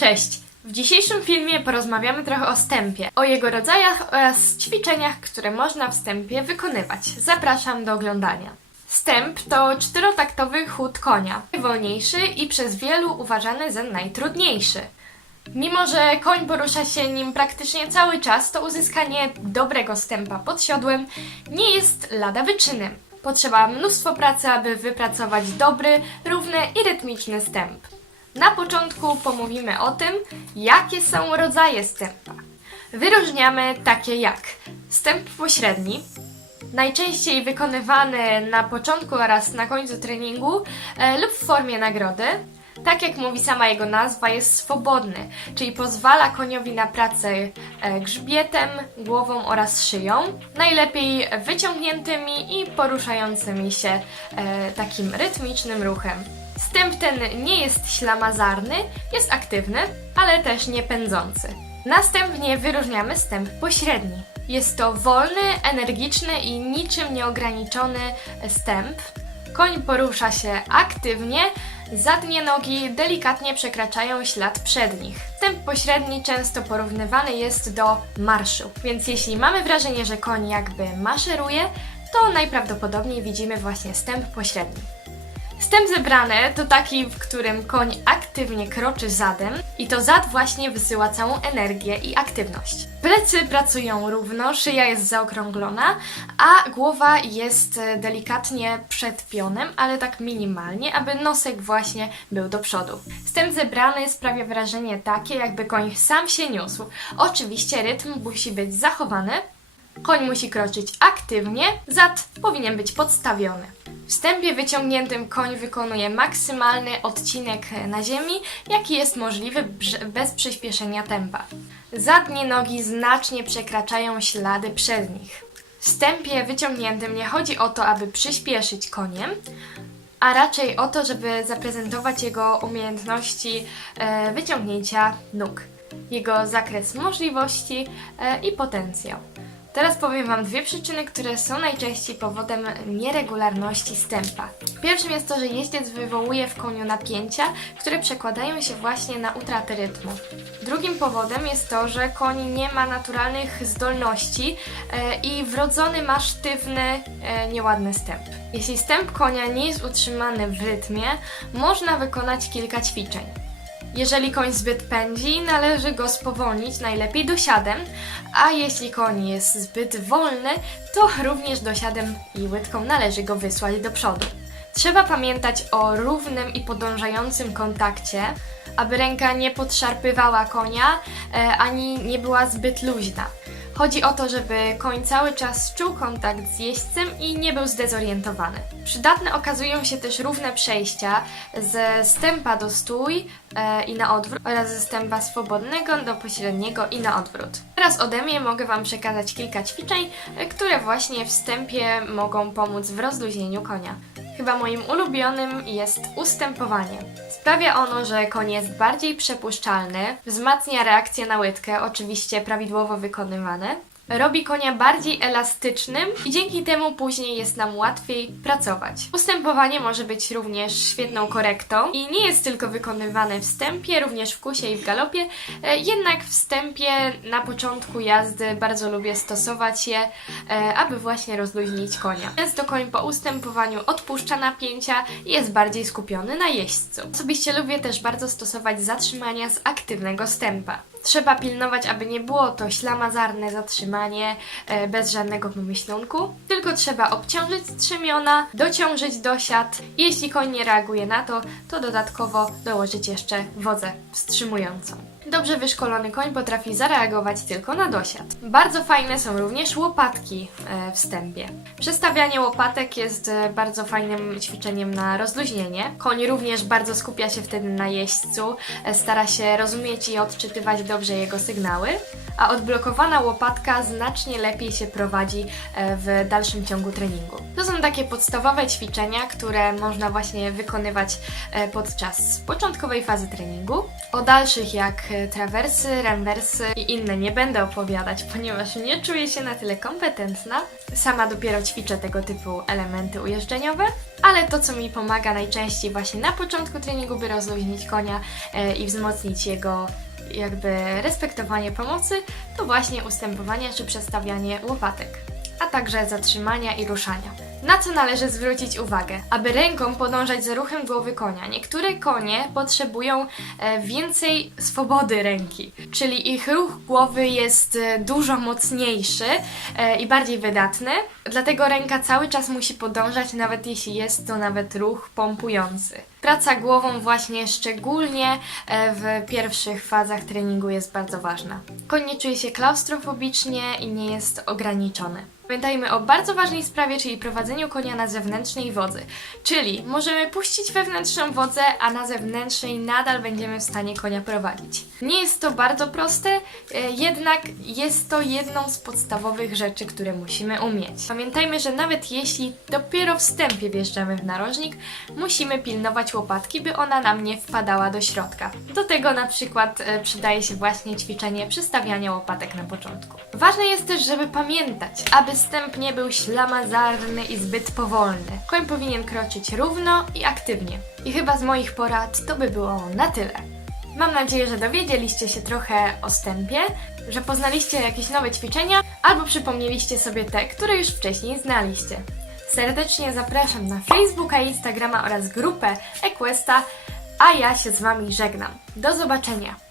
Cześć! W dzisiejszym filmie porozmawiamy trochę o stępie, o jego rodzajach oraz ćwiczeniach, które można w stępie wykonywać. Zapraszam do oglądania. Stęp to czterotaktowy chód konia, najwolniejszy i przez wielu uważany za najtrudniejszy. Mimo, że koń porusza się nim praktycznie cały czas, to uzyskanie dobrego stępa pod siodłem nie jest lada wyczynem. Potrzeba mnóstwo pracy, aby wypracować dobry, równy i rytmiczny stęp. Na początku pomówimy o tym, jakie są rodzaje stępa. Wyróżniamy takie jak stęp pośredni, najczęściej wykonywany na początku oraz na końcu treningu e, lub w formie nagrody. Tak jak mówi sama jego nazwa, jest swobodny, czyli pozwala koniowi na pracę e, grzbietem, głową oraz szyją, najlepiej wyciągniętymi i poruszającymi się e, takim rytmicznym ruchem. Stęp ten nie jest ślamazarny, jest aktywny, ale też nie pędzący. Następnie wyróżniamy stęp pośredni. Jest to wolny, energiczny i niczym nieograniczony stęp. Koń porusza się aktywnie, zadnie nogi delikatnie przekraczają ślad przednich. Stęp pośredni często porównywany jest do marszu, więc jeśli mamy wrażenie, że koń jakby maszeruje, to najprawdopodobniej widzimy właśnie stęp pośredni. Stęp zebrany to taki, w którym koń aktywnie kroczy zadem i to zad właśnie wysyła całą energię i aktywność. Plecy pracują równo, szyja jest zaokrąglona, a głowa jest e, delikatnie przed pionem, ale tak minimalnie, aby nosek właśnie był do przodu. Stęp zebrany sprawia wrażenie takie, jakby koń sam się niósł. Oczywiście rytm musi być zachowany, Koń musi kroczyć aktywnie, zad powinien być podstawiony. W stępie wyciągniętym koń wykonuje maksymalny odcinek na ziemi, jaki jest możliwy bez przyspieszenia tempa. Zadnie nogi znacznie przekraczają ślady przednich. W stępie wyciągniętym nie chodzi o to, aby przyspieszyć koniem, a raczej o to, żeby zaprezentować jego umiejętności e, wyciągnięcia nóg, jego zakres możliwości e, i potencjał. Teraz powiem Wam dwie przyczyny, które są najczęściej powodem nieregularności stępa. Pierwszym jest to, że jeździec wywołuje w koniu napięcia, które przekładają się właśnie na utratę rytmu. Drugim powodem jest to, że koń nie ma naturalnych zdolności e, i wrodzony ma sztywny, e, nieładny stęp. Jeśli stęp konia nie jest utrzymany w rytmie, można wykonać kilka ćwiczeń. Jeżeli koń zbyt pędzi, należy go spowolnić, najlepiej dosiadem, a jeśli koń jest zbyt wolny, to również dosiadem i łydką należy go wysłać do przodu. Trzeba pamiętać o równym i podążającym kontakcie, aby ręka nie podszarpywała konia, e, ani nie była zbyt luźna. Chodzi o to, żeby koń cały czas czuł kontakt z jeźdźcem i nie był zdezorientowany. Przydatne okazują się też równe przejścia ze stępa do stój e, i na odwrót oraz ze stępa swobodnego do pośredniego i na odwrót. Teraz ode mnie mogę Wam przekazać kilka ćwiczeń, e, które właśnie w stępie mogą pomóc w rozluźnieniu konia. Chyba moim ulubionym jest ustępowanie. Sprawia ono, że koń jest bardziej przepuszczalny, wzmacnia reakcję na łydkę, oczywiście prawidłowo wykonywane, robi konia bardziej elastycznym i dzięki temu później jest nam łatwiej pracować. Ustępowanie może być również świetną korektą i nie jest tylko wykonywane w również w kusie i w galopie, e, jednak w na początku jazdy bardzo lubię stosować je, e, aby właśnie rozluźnić konia. Często koń po ustępowaniu odpuszcza napięcia i jest bardziej skupiony na jeźdźcu. Osobiście lubię też bardzo stosować zatrzymania z aktywnego stępa. Trzeba pilnować, aby nie było to ślamazarne zatrzymanie e, bez żadnego pomyślunku, tylko trzeba obciążyć strzemiona, dociążyć dosiad i jeśli koń nie reaguje na to, to dodatkowo dołożyć jeszcze wodzę wstrzymującą. Dobrze wyszkolony koń potrafi zareagować tylko na dosiad. Bardzo fajne są również łopatki e, w stępie. Przestawianie łopatek jest e, bardzo fajnym ćwiczeniem na rozluźnienie. Koń również bardzo skupia się wtedy na jeźdźcu, e, stara się rozumieć i odczytywać dobrze jego sygnały, a odblokowana łopatka znacznie lepiej się prowadzi w dalszym ciągu treningu. To są takie podstawowe ćwiczenia, które można właśnie wykonywać podczas początkowej fazy treningu. O dalszych, jak trawersy, renwersy i inne nie będę opowiadać, ponieważ nie czuję się na tyle kompetentna. Sama dopiero ćwiczę tego typu elementy ujeżdżeniowe, ale to, co mi pomaga najczęściej właśnie na początku treningu, by rozluźnić konia e, i wzmocnić jego jakby respektowanie pomocy, to właśnie ustępowanie czy przestawianie łopatek a także zatrzymania i ruszania. Na co należy zwrócić uwagę? Aby ręką podążać za ruchem głowy konia. Niektóre konie potrzebują e, więcej swobody ręki, czyli ich ruch głowy jest e, dużo mocniejszy e, i bardziej wydatny, dlatego ręka cały czas musi podążać, nawet jeśli jest to nawet ruch pompujący. Praca głową właśnie szczególnie w pierwszych fazach treningu jest bardzo ważna. Koń nie czuje się klaustrofobicznie i nie jest ograniczony. Pamiętajmy o bardzo ważnej sprawie, czyli prowadzeniu konia na zewnętrznej wodzy. Czyli możemy puścić wewnętrzną wodzę, a na zewnętrznej nadal będziemy w stanie konia prowadzić. Nie jest to bardzo proste, e, jednak jest to jedną z podstawowych rzeczy, które musimy umieć. Pamiętajmy, że nawet jeśli dopiero wstępie wjeżdżamy w narożnik, musimy pilnować łopatki, by ona nam nie wpadała do środka. Do tego na przykład e, przydaje się właśnie ćwiczenie przystawiania łopatek na początku. Ważne jest też, żeby pamiętać, aby wstęp nie był ślamazarny i zbyt powolny. Koń powinien kroczyć równo i aktywnie. I chyba z moich porad to by było na tyle. Mam nadzieję, że dowiedzieliście się trochę o stępie, że poznaliście jakieś nowe ćwiczenia albo przypomnieliście sobie te, które już wcześniej znaliście. Serdecznie zapraszam na Facebooka, Instagrama oraz grupę Equesta, a ja się z Wami żegnam. Do zobaczenia!